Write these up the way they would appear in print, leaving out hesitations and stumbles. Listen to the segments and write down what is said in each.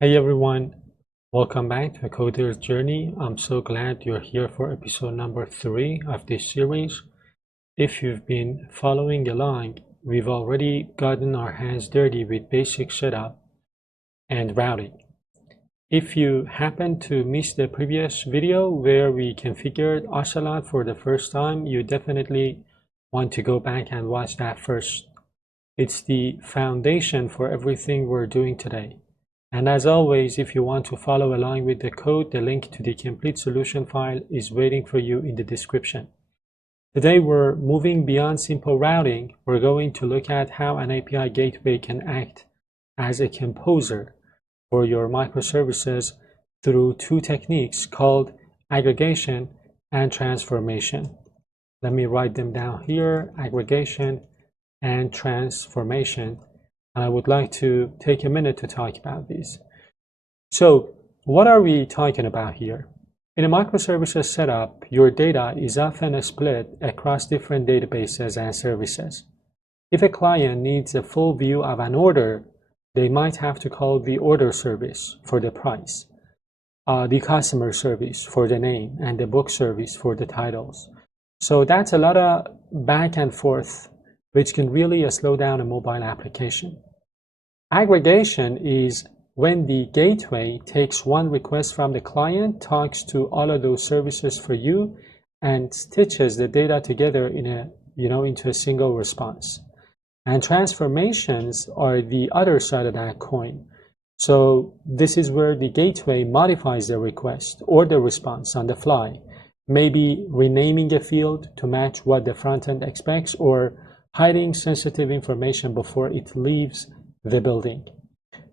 Hey everyone, welcome back to A Coder's Journey. I'm so glad you're here for episode number 3 of this series. If you've been following along, we've already gotten our hands dirty with basic setup and routing. If you happen to miss the previous video where we configured Ocelot for the first time, you definitely want to go back and watch that first. It's the foundation for everything we're doing today. And as always, if you want to follow along with the code, the link to the complete solution file is waiting for you in the description. Today we're moving beyond simple routing. We're going to look at how an API gateway can act as a composer for your microservices through two techniques called aggregation and transformation. Let me write them down here, aggregation and transformation. And I would like to take a minute to talk about these. So what are we talking about here? In a microservices setup, your data is often split across different databases and services. If a client needs a full view of an order, they might have to call the order service for the price, the customer service for the name, and the book service for the titles. So that's a lot of back and forth, which can really slow down a mobile application. Aggregation is when the gateway takes one request from the client, talks to all of those services for you, and stitches the data together into a single response. And transformations are the other side of that coin. So this is where the gateway modifies the request or the response on the fly, maybe renaming a field to match what the frontend expects or hiding sensitive information before it leaves the building.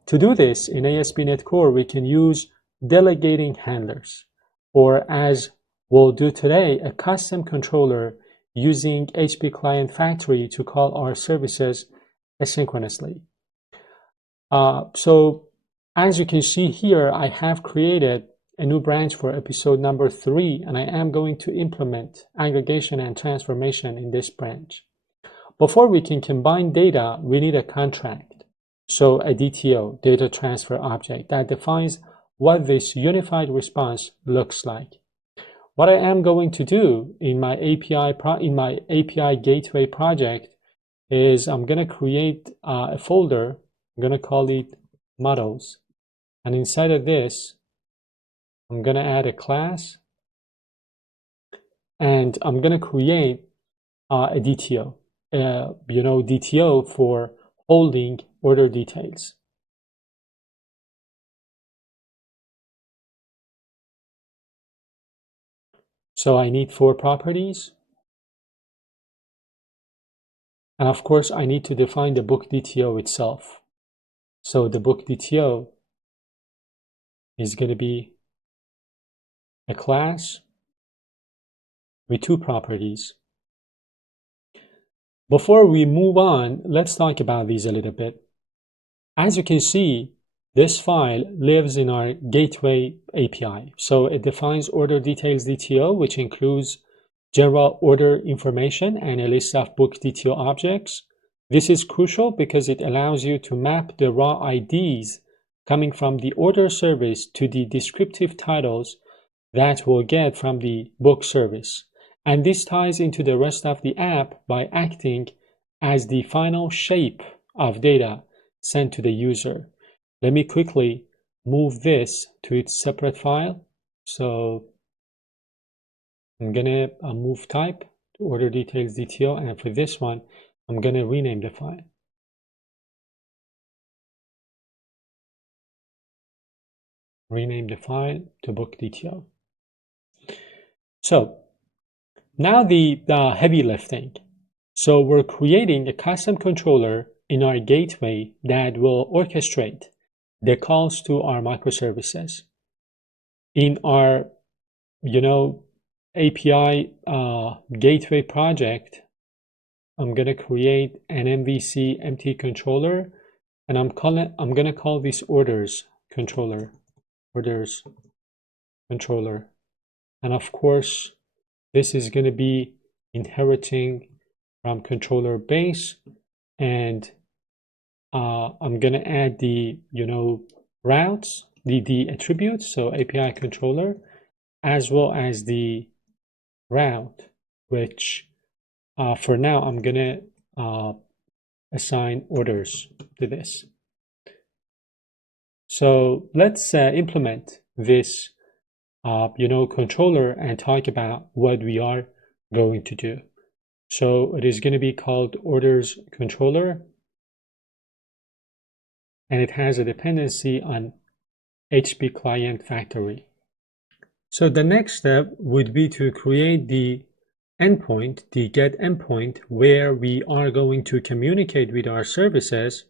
To do this in ASP.NET Core, we can use delegating handlers, or as we'll do today, a custom controller using HP Client Factory to call our services asynchronously. So as you can see here, I have created a new branch for episode number 3, and I am going to implement aggregation and transformation in this branch. Before we can combine data, we need a contract. So a DTO, data transfer object, that defines what this unified response looks like. What I am going to do in my API gateway project is I'm going to create a folder. I'm going to call it models. And inside of this, I'm going to add a class. And I'm going to create a DTO, DTO for holding order details. So I need 4 properties. And of course, I need to define the book DTO itself. So the book DTO is going to be a class with 2 properties. Before we move on, let's talk about these a little bit. As you can see, this file lives in our gateway API. So it defines order details DTO, which includes general order information and a list of book DTO objects. This is crucial because it allows you to map the raw IDs coming from the order service to the descriptive titles that we'll get from the book service. And this ties into the rest of the app by acting as the final shape of data sent to the user. Let me quickly move this to its separate file. So I'm gonna move type to order details DTO, and for this one, I'm gonna rename the file. Rename the file to book DTO. So now the heavy lifting. So we're creating a custom controller in our gateway that will orchestrate the calls to our microservices. In our, API gateway project, I'm going to create an MVC empty controller, and I'm going to call this orders controller. And of course, this is going to be inheriting from controller base, and I'm going to add the routes, the attributes, so API controller, as well as the route, which for now I'm gonna assign orders to this. So let's implement this controller and talk about what we are going to do. So it is going to be called orders controller, and it has a dependency on HP client factory. So the next step would be to create the endpoint, the get endpoint, where we are going to communicate with our services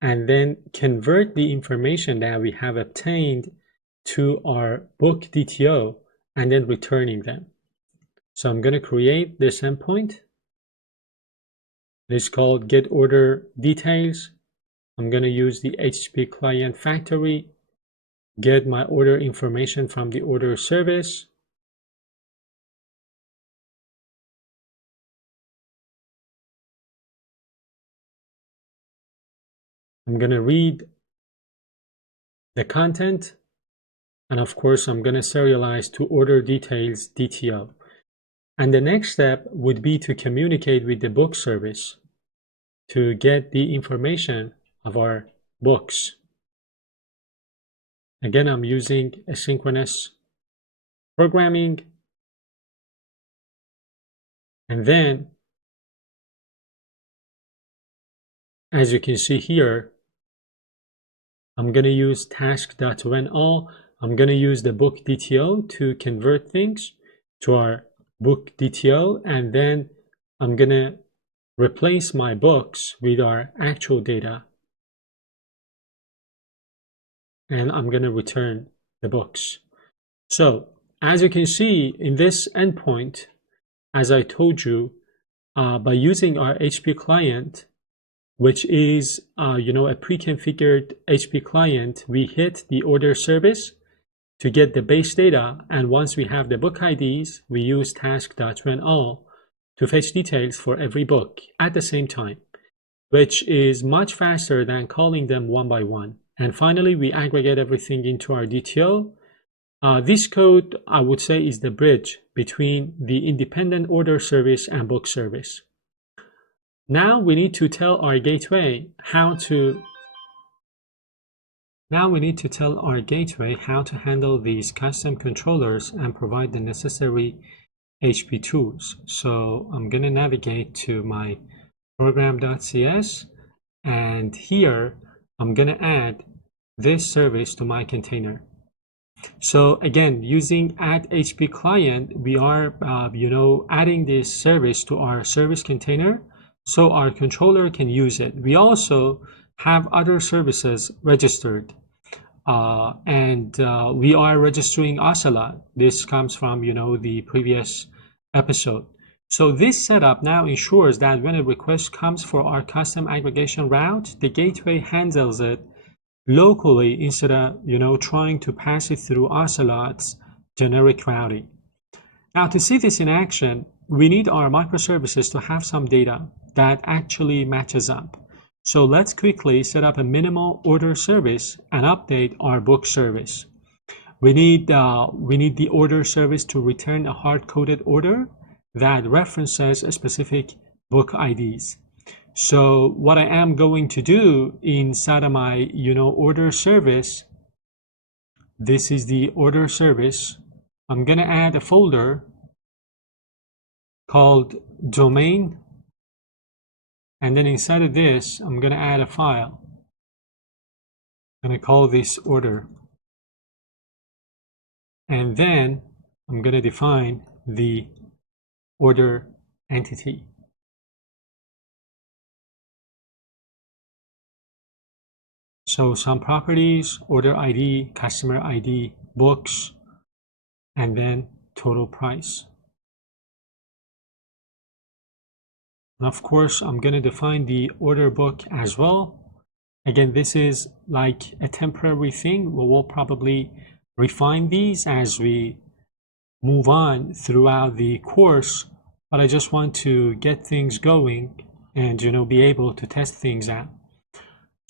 and then convert the information that we have obtained to our book DTO and then returning them. So I'm going to create this endpoint. It's called get order details. I'm going to use the HP client factory, get my order information from the order service. I'm going to read the content, and of course I'm going to serialize to order details DTO. And the next step would be to communicate with the book service to get the information of our books. Again, I'm using asynchronous programming. And then, as you can see here, I'm going to use task.whenAll. I'm going to use the book DTO to convert things to our book DTO, and then I'm going to replace my books with our actual data, and I'm going to return the books. So as you can see in this endpoint, as I told you, by using our HP client, which is a pre-configured HP client, we hit the order service to get the base data, and once we have the book IDs, we use task.whenAll to fetch details for every book at the same time, which is much faster than calling them one by one. And finally, we aggregate everything into our DTO. This code, I would say, is the bridge between the independent order service and book service. Now we need to tell our gateway how to handle these custom controllers and provide the necessary HP tools. So I'm going to navigate to my program.cs, and here I'm going to add this service to my container. So again, using add HP client, we are adding this service to our service container so our controller can use it. We also have other services registered, and we are registering Ocelot. This comes from the previous episode. So this setup now ensures that when a request comes for our custom aggregation route, the gateway handles it locally instead of trying to pass it through Ocelot's generic routing. Now to see this in action, we need our microservices to have some data that actually matches up. So let's quickly set up a minimal order service and update our book service. We need the order service to return a hard-coded order that references a specific book IDs. So what I am going to do inside of my order service, this is the order service. I'm going to add a folder called domain, and then inside of this I'm going to add a file. I'm going to call this order, and then I'm going to define the order entity. So some properties, order ID, customer ID, books, and then total price. And of course, I'm going to define the order book as well. Again, this is like a temporary thing. We'll probably refine these as we move on throughout the course, but I just want to get things going and be able to test things out.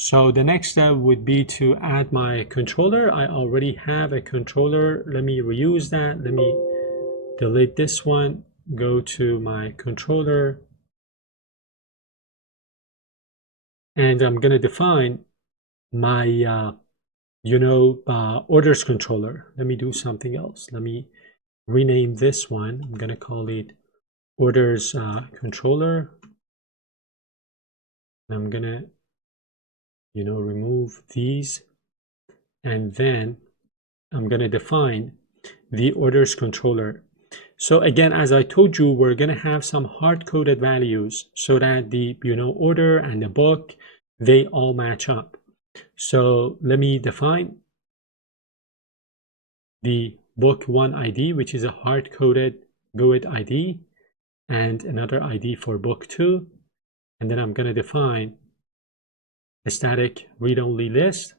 So the next step would be to add my controller. I already have a controller. Let me reuse that. Let me delete this one, go to my controller, and I'm going to define my orders controller. Let me do something else. Let me rename this one. I'm going to call it orders controller. I'm going to remove these, and then I'm going to define the orders controller. So again, as I told you, we're going to have some hard-coded values so that the order and the book, they all match up. So let me define the book 1 ID, which is a hard-coded GUID ID, and another ID for book 2. And then I'm going to define a static read-only list.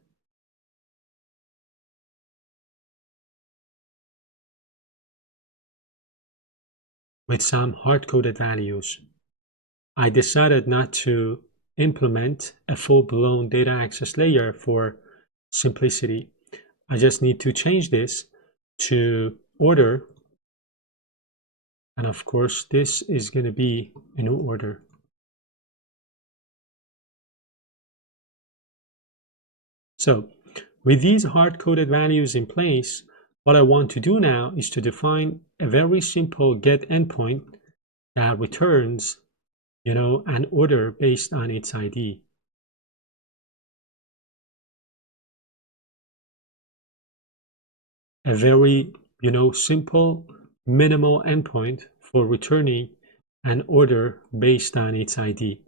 With some hard-coded values. I decided not to implement a full-blown data access layer for simplicity. I just need to change this to order. And of course, this is going to be a new order. So with these hard-coded values in place, what I want to do now is to define a very simple get endpoint that returns, an order based on its ID. A very, simple, minimal endpoint for returning an order based on its ID.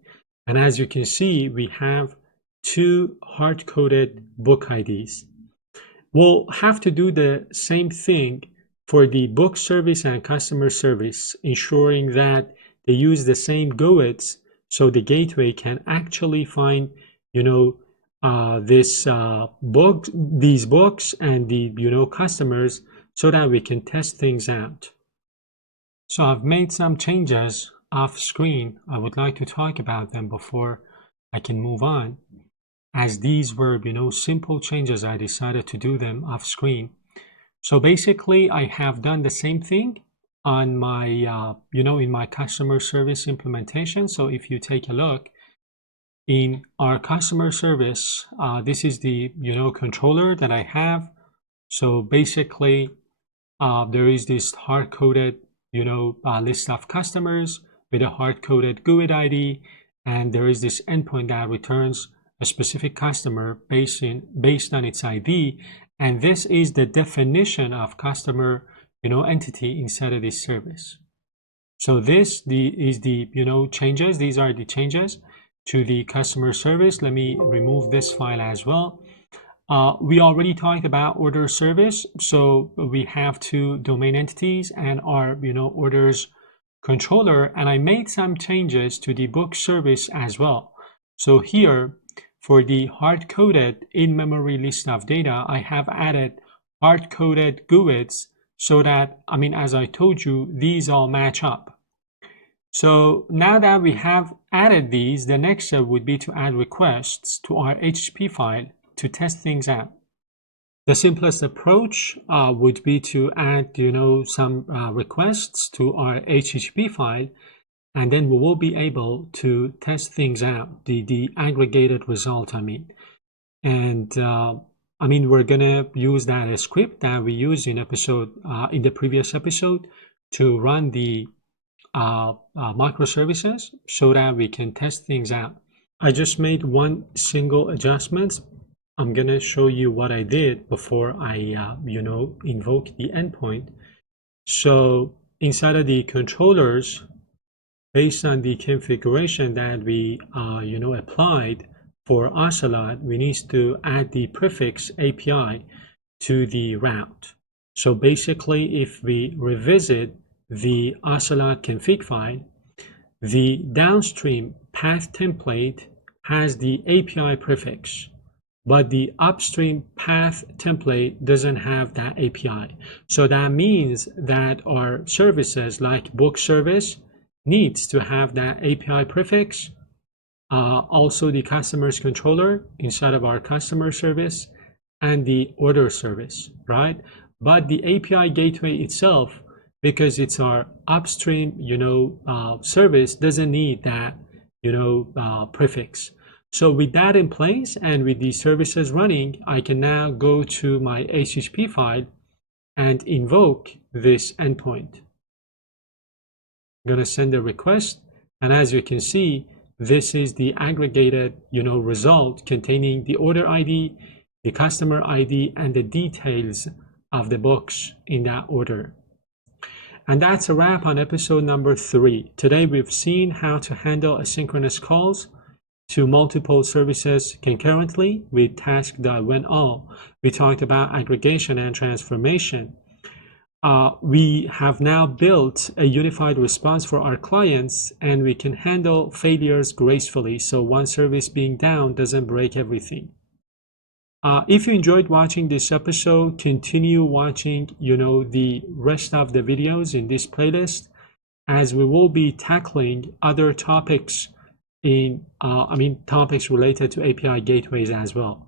And as you can see, we have two hard-coded book IDs. We'll have to do the same thing for the book service and customer service, ensuring that they use the same GUIDs so the gateway can actually find, these books and the customers so that we can test things out. So I've made some changes off screen. I would like to talk about them before I can move on. As these were, simple changes, I decided to do them off screen. So basically, I have done the same thing on my, in my customer service implementation. So if you take a look in our customer service, this is the, controller that I have. So basically, there is this hard-coded, list of customers with a hard-coded GUID ID, and there is this endpoint that returns a specific customer based on its ID, and this is the definition of customer, entity inside of this service. So this is the changes. These are the changes to the customer service. Let me remove this file as well. We already talked about order service, so we have two domain entities and our orders controller, and I made some changes to the book service as well. So here, for the hard-coded in-memory list of data, I have added hard-coded GUIDs so that, as I told you, these all match up. So now that we have added these, the next step would be to add requests to our HTTP file to test things out. The simplest approach would be to add, some requests to our HTTP file, and then we will be able to test things out, the aggregated result, And we're gonna use that script that we used in the previous episode to run the microservices so that we can test things out. I just made one single adjustment. I'm gonna show you what I did before I, invoke the endpoint. So inside of the controllers, based on the configuration that we, applied for Ocelot, we need to add the prefix API to the route. So basically, if we revisit the Ocelot config file, the downstream path template has the API prefix, but the upstream path template doesn't have that API. So that means that our services like book service needs to have that API prefix, also the customer's controller inside of our customer service, and the order service, right? But the API gateway itself, because it's our upstream, service, doesn't need that, prefix. So with that in place and with these services running, I can now go to my HTTP file and invoke this endpoint. I'm going to send a request, and as you can see, this is the aggregated, result containing the order ID, the customer ID, and the details of the books in that order. And that's a wrap on episode number 3. Today we've seen how to handle asynchronous calls to multiple services concurrently with task.whenAll. We talked about aggregation and transformation. We have now built a unified response for our clients, and we can handle failures gracefully, so one service being down doesn't break everything. If you enjoyed watching this episode, continue watching, the rest of the videos in this playlist, as we will be tackling other topics topics related to API gateways as well.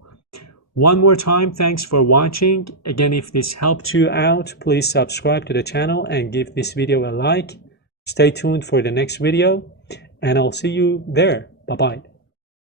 One more time, thanks for watching. Again, if this helped you out, please subscribe to the channel and give this video a like. Stay tuned for the next video, and I'll see you there. Bye-bye.